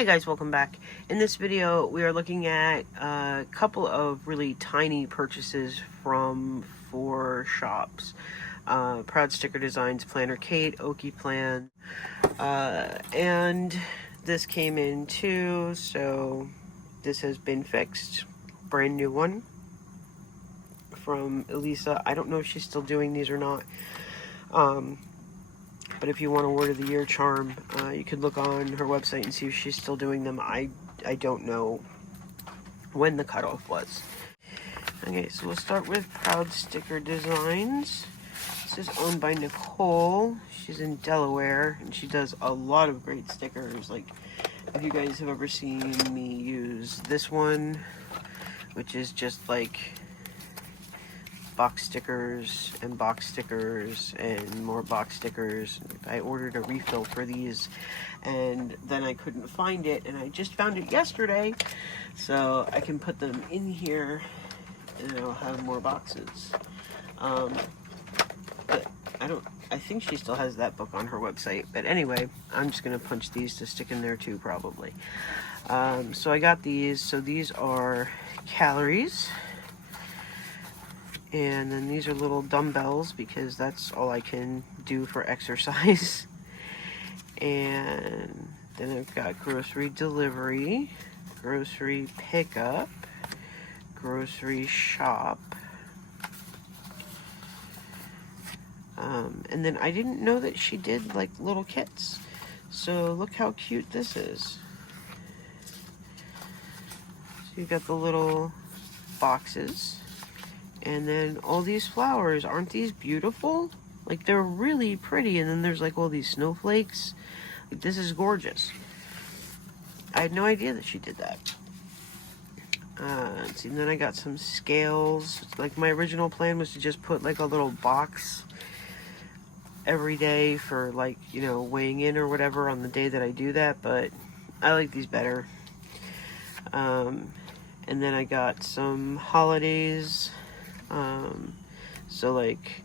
Hey guys, welcome back. In this video, we are looking at a couple of really tiny purchases from 4 shops. Proud Sticker Designs, Planner Kate, Oky Plans, and this came in too, so this has been fixed. Brand new one from Elisa. I don't know if she's still doing these or not. But if you want a Word of the Year charm, you could look on her website and see if she's still doing them. I don't know when the cutoff was. Okay, so we'll start with Proud Sticker Designs. This is owned by Nicole. She's in Delaware, and she does a lot of great stickers. Like, if you guys have ever seen me use this one, which is just like box stickers and more box stickers. I ordered a refill for these and then I couldn't find it, and I just found it yesterday, so I can put them in here and I'll have more boxes. But I think she still has that book on her website, but anyway, I'm just gonna punch these to stick in there too, probably. So I got these. So these are calories. And then these are little dumbbells because that's all I can do for exercise. And then I've got grocery delivery, grocery pickup, grocery shop. And then I didn't know that she did like little kits. So look how cute this is. So you got the little boxes. And then all these flowers, aren't these beautiful? Like, they're really pretty, and then there's like all these snowflakes. Like, this is gorgeous. I had no idea that she did that. Let's see, and then I got some scales. Like, my original plan was to just put like a little box every day for, like, you know, weighing in or whatever on the day that I do that, but I like these better. And then I got some holidays. So like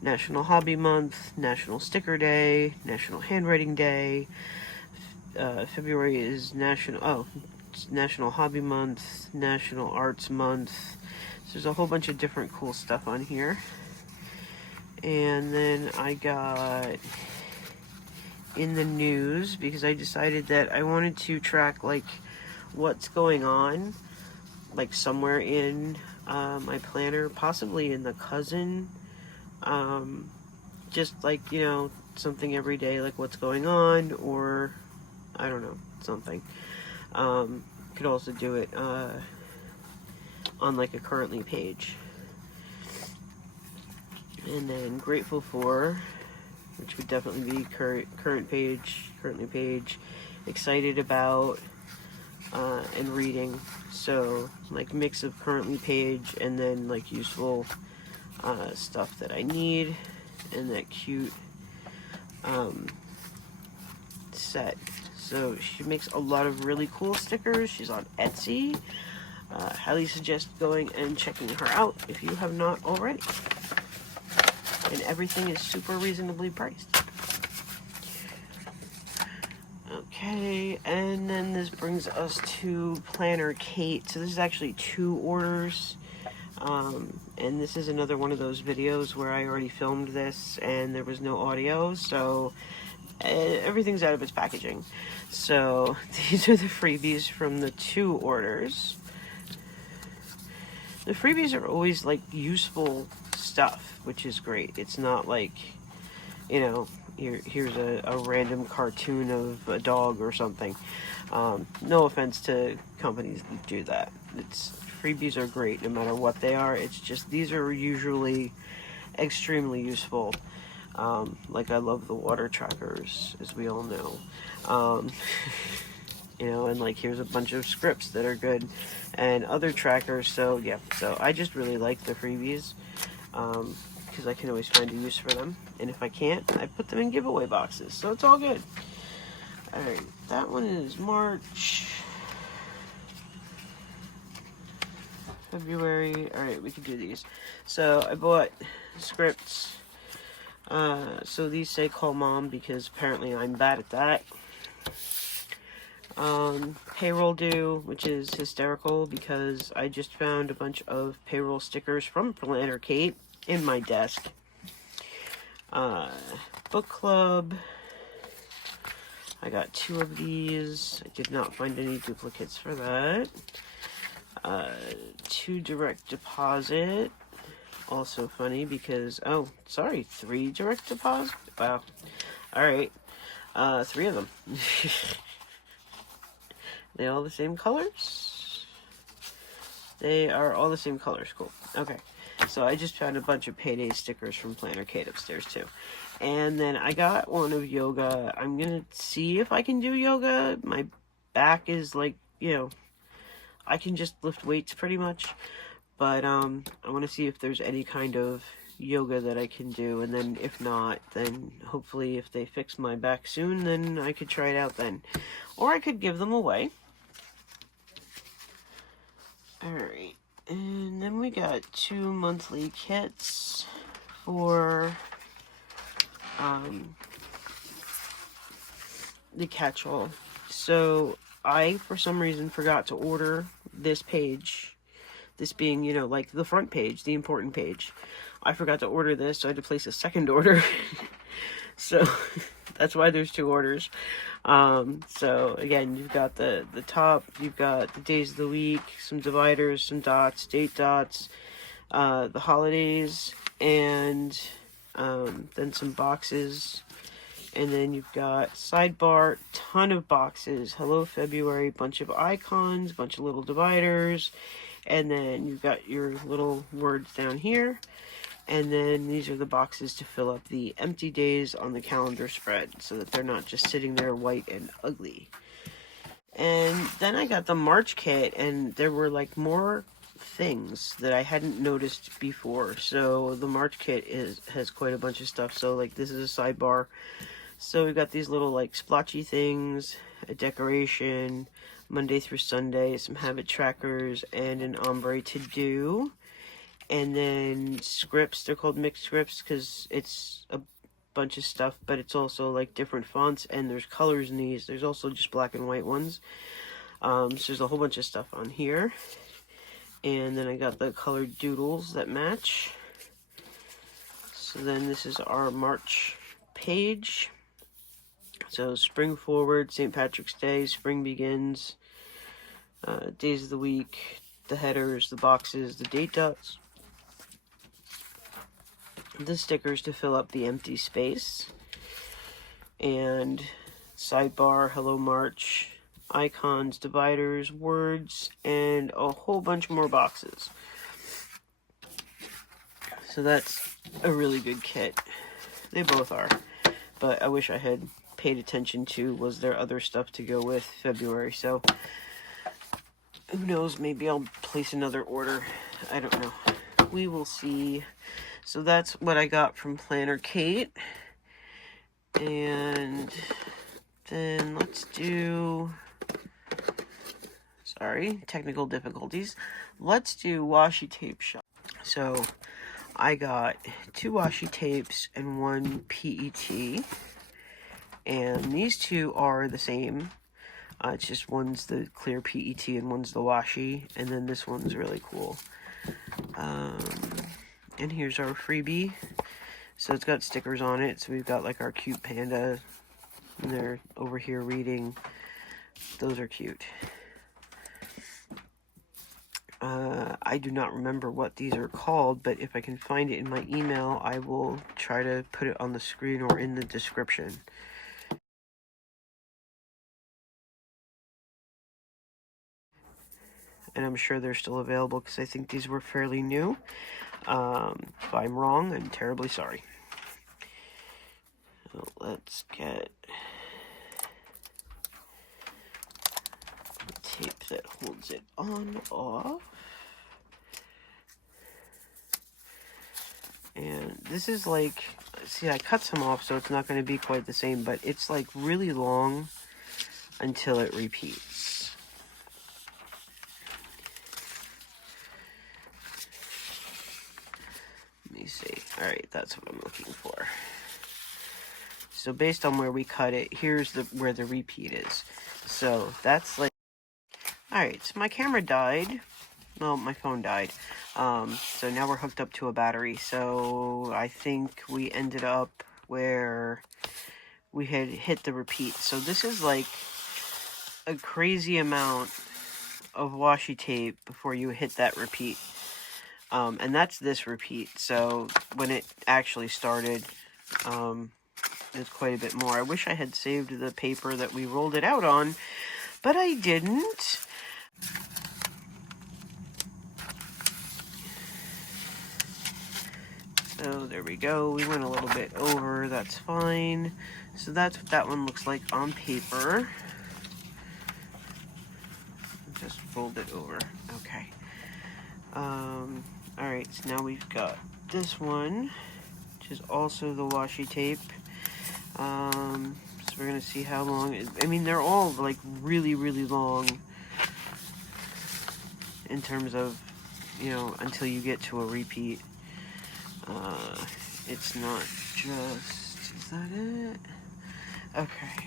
National Hobby Month, National Sticker Day, National Handwriting Day. February is National Hobby Month, National Arts Month. So there's a whole bunch of different cool stuff on here. And then I got in the news because I decided that I wanted to track like what's going on, like somewhere in my planner, possibly in the cousin, just like, you know, something every day, like what's going on, or I don't know, something. Could also do it on like a currently page. And then grateful for, which would definitely be currently page, excited about, and reading. So like mix of currently page and then like useful stuff that I need, and that cute set. So she makes a lot of really cool stickers. She's on Etsy. Highly suggest going and checking her out if you have not already. And everything is super reasonably priced. Okay, and then this brings us to Planner Kate. So this is actually 2 orders. And this is another one of those videos where I already filmed this and there was no audio, so everything's out of its packaging. So these are the freebies from the 2 orders. The freebies are always like useful stuff, which is great. It's not like, you know, here's a random cartoon of a dog or something. No offense to companies that do that. Freebies are great no matter what they are. It's just these are usually extremely useful. Like, I love the water trackers, as we all know. You know, and like here's a bunch of scripts that are good and other trackers. So yeah, so I just really like the freebies. Because I can always find a use for them, and if I can't, I put them in giveaway boxes, so it's all good. Alright, that one is March, February. Alright, we can do these. So I bought scripts. So these say call mom because apparently I'm bad at that. payroll due, which is hysterical because I just found a bunch of payroll stickers from Planner Kate in my desk. Book club. I got 2 of these. I did not find any duplicates for that. 2 direct deposit. Also funny because, oh, sorry, 3 direct deposit? Wow. Alright. 3 of them. They all the same colors? They are all the same colors. Cool. Okay. So I just found a bunch of payday stickers from Planner Kate upstairs too. And then I got one of yoga. I'm going to see if I can do yoga. My back is like, you know, I can just lift weights pretty much. But I want to see if there's any kind of yoga that I can do. And then if not, then hopefully if they fix my back soon, then I could try it out then. Or I could give them away. Alright. And then we got 2 monthly kits for the catch-all. So I, for some reason, forgot to order this page. This being, you know, like the front page, the important page. I forgot to order this, so I had to place a second order. So that's why there's 2 orders. So again, you've got the top, you've got the days of the week, some dividers, some dots, date dots, the holidays, and then some boxes. And then you've got sidebar, ton of boxes. Hello February, bunch of icons, bunch of little dividers. And then you've got your little words down here. And then these are the boxes to fill up the empty days on the calendar spread so that they're not just sitting there white and ugly. And then I got the March kit, and there were like more things that I hadn't noticed before. So the March kit has quite a bunch of stuff. So like this is a sidebar. So we've got these little like splotchy things, a decoration, Monday through Sunday, some habit trackers, and an ombre to do. And then scripts. They're called mixed scripts because it's a bunch of stuff, but it's also like different fonts, and there's colors in these. There's also just black and white ones. So there's a whole bunch of stuff on here. And then I got the colored doodles that match. So then this is our March page. So spring forward, St. Patrick's Day, spring begins, days of the week, the headers, the boxes, the date dots, the stickers to fill up the empty space, and sidebar, hello March, icons, dividers, words, and a whole bunch more boxes. So that's a really good kit. They both are. But I wish I had paid attention to, was there other stuff to go with February. So who knows, maybe I'll place another order. I don't know. We will see. So that's what I got from Planner Kate. And then let's do, sorry, technical difficulties. Let's do Washi Tape Shop. So I got 2 washi tapes and 1 PET. And these 2 are the same. It's just one's the clear PET and one's the washi. And then this one's really cool. And here's our freebie. So it's got stickers on it. So we've got like our cute panda. And they're over here reading. Those are cute. I do not remember what these are called, but if I can find it in my email, I will try to put it on the screen or in the description. And I'm sure they're still available because I think these were fairly new. If I'm wrong, I'm terribly sorry. So let's get the tape that holds it on off. And this is like, see, I cut some off, so it's not going to be quite the same, but it's like really long until it repeats. Let me see. All right, that's what I'm looking for. So based on where we cut it, here's where the repeat is. So that's like, all right, so my camera died. Well, my phone died. So now we're hooked up to a battery. So I think we ended up where we had hit the repeat. So this is like a crazy amount of washi tape before you hit that repeat. And that's this repeat. So when it actually started, it's quite a bit more. I wish I had saved the paper that we rolled it out on, but I didn't. So there we go. We went a little bit over. That's fine. So that's what that one looks like on paper. Just fold it over. Okay. Alright, so now we've got this one, which is also the washi tape. So we're going to see how long. I mean, they're all like really, really long in terms of, you know, until you get to a repeat. It's not just, is that it? Okay.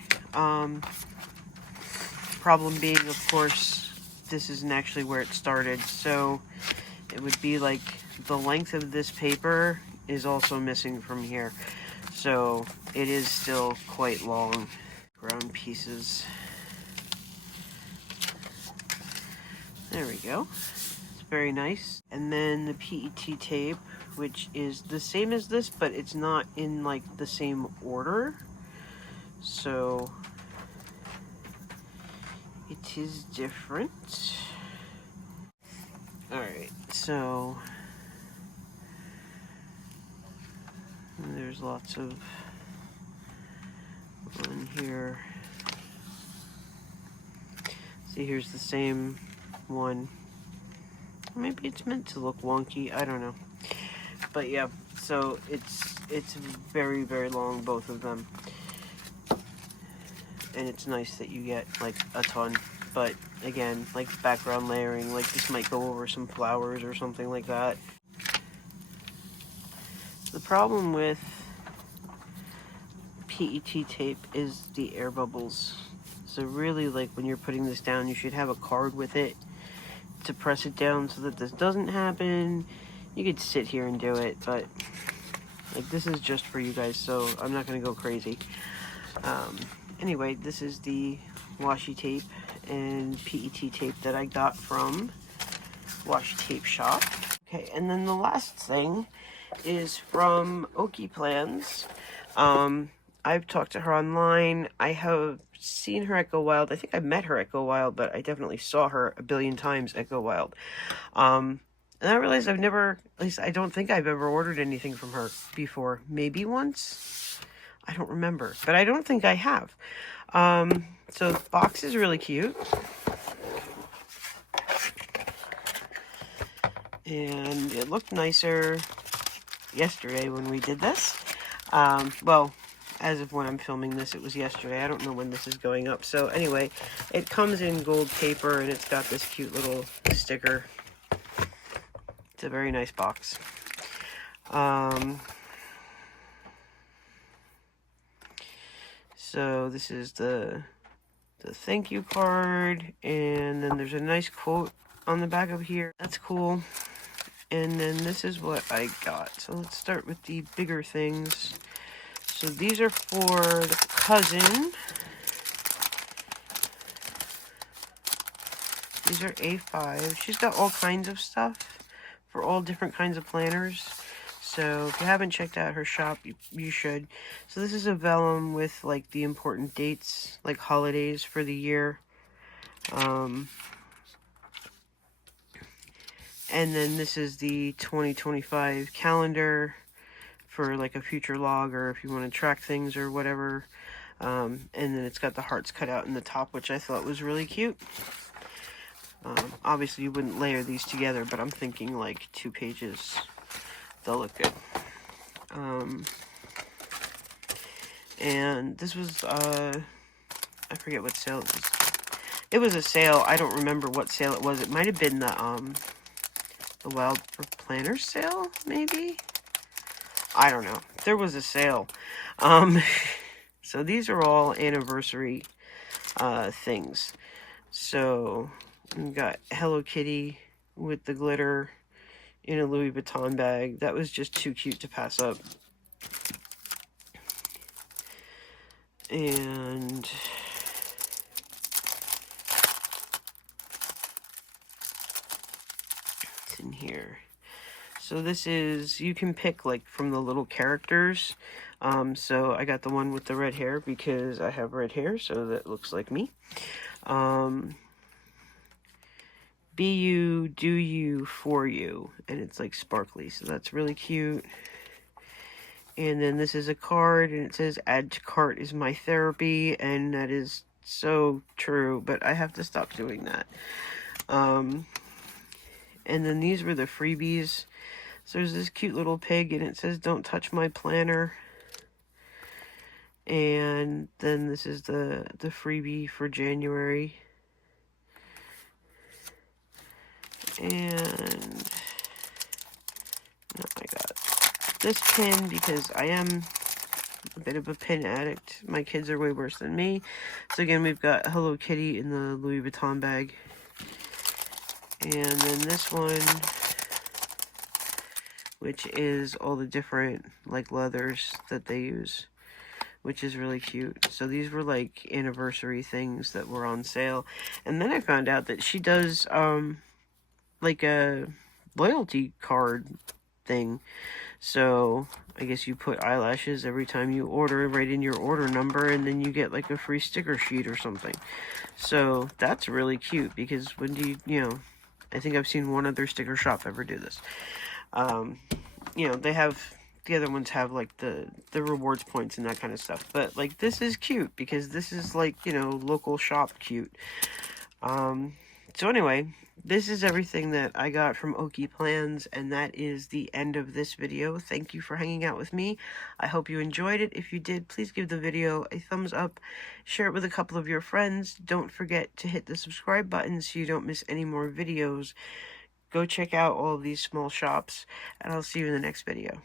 Problem being, of course, this isn't actually where it started. So it would be like the length of this paper is also missing from here. So it is still quite long. Ground pieces. There we go. It's very nice. And then the PET tape, which is the same as this, but it's not in like the same order. So it is different. Alright, so there's lots of on here. See, here's the same one. Maybe it's meant to look wonky, I don't know. But yeah, so it's very, very long, both of them. And it's nice that you get like a ton. But again, like background layering, like this might go over some flowers or something like that. The problem with PET tape is the air bubbles. So really, like when you're putting this down, you should have a card with it to press it down so that this doesn't happen. You could sit here and do it, but like this is just for you guys, so I'm not gonna go crazy. Anyway, this is the washi tape and PET tape that I got from Washi Tape Shop. Okay, and then the last thing is from Oky Plans. I've talked to her online. I have seen her at Go Wild. I think I met her at Go Wild, but I definitely saw her a billion times at Go Wild. And I realized I've never, at least I don't think I've ever ordered anything from her before. Maybe once? I don't remember, but I don't think I have. So the box is really cute. And it looked nicer yesterday when we did this. Well, as of when I'm filming this, it was yesterday. I don't know when this is going up. So anyway, it comes in gold paper and it's got this cute little sticker. It's a very nice box. So this is the thank you card, and then there's a nice quote on the back of here. That's cool. And then this is what I got. So let's start with the bigger things. So these are for the cousin. These are A5. She's got all kinds of stuff for all different kinds of planners. So if you haven't checked out her shop, you should. So this is a vellum with like the important dates, like holidays for the year. And then this is the 2025 calendar for like a future log, or if you want to track things or whatever. And then it's got the hearts cut out in the top, which I thought was really cute. Obviously you wouldn't layer these together, but I'm thinking like 2 pages, they'll look good. And this was, I forget what sale it was. It was a sale. I don't remember what sale it was. It might have been the Wild for Planners sale, maybe? I don't know. There was a sale. So these are all anniversary things. So we got Hello Kitty with the glitter in a Louis Vuitton bag. That was just too cute to pass up. And it's in here. So this is, you can pick like from the little characters. So I got the one with the red hair because I have red hair, so that looks like me. Be you, do you, for you. And it's like sparkly, so that's really cute. And then this is a card, and it says, add to cart is my therapy. And that is so true, but I have to stop doing that. And then these were the freebies. So there's this cute little pig, and it says, don't touch my planner. And then this is the freebie for January. And I got this pin because I am a bit of a pin addict. My kids are way worse than me. So again, we've got Hello Kitty in the Louis Vuitton bag. And then this one, which is all the different like leathers that they use, which is really cute. So these were like anniversary things that were on sale. And then I found out that she does like a loyalty card thing. So I guess you put eyelashes every time you order right in your order number, and then you get like a free sticker sheet or something. So that's really cute, because when do you know, I think I've seen one other sticker shop ever do this. You know, they have, the other ones have like the rewards points and that kind of stuff. But like this is cute because this is like, you know, local shop cute. So anyway, this is everything that I got from Oky Plans, and that is the end of this video. Thank you for hanging out with me. I hope you enjoyed it. If you did, please give the video a thumbs up, share it with a couple of your friends. Don't forget to hit the subscribe button so you don't miss any more videos. Go check out all of these small shops, and I'll see you in the next video.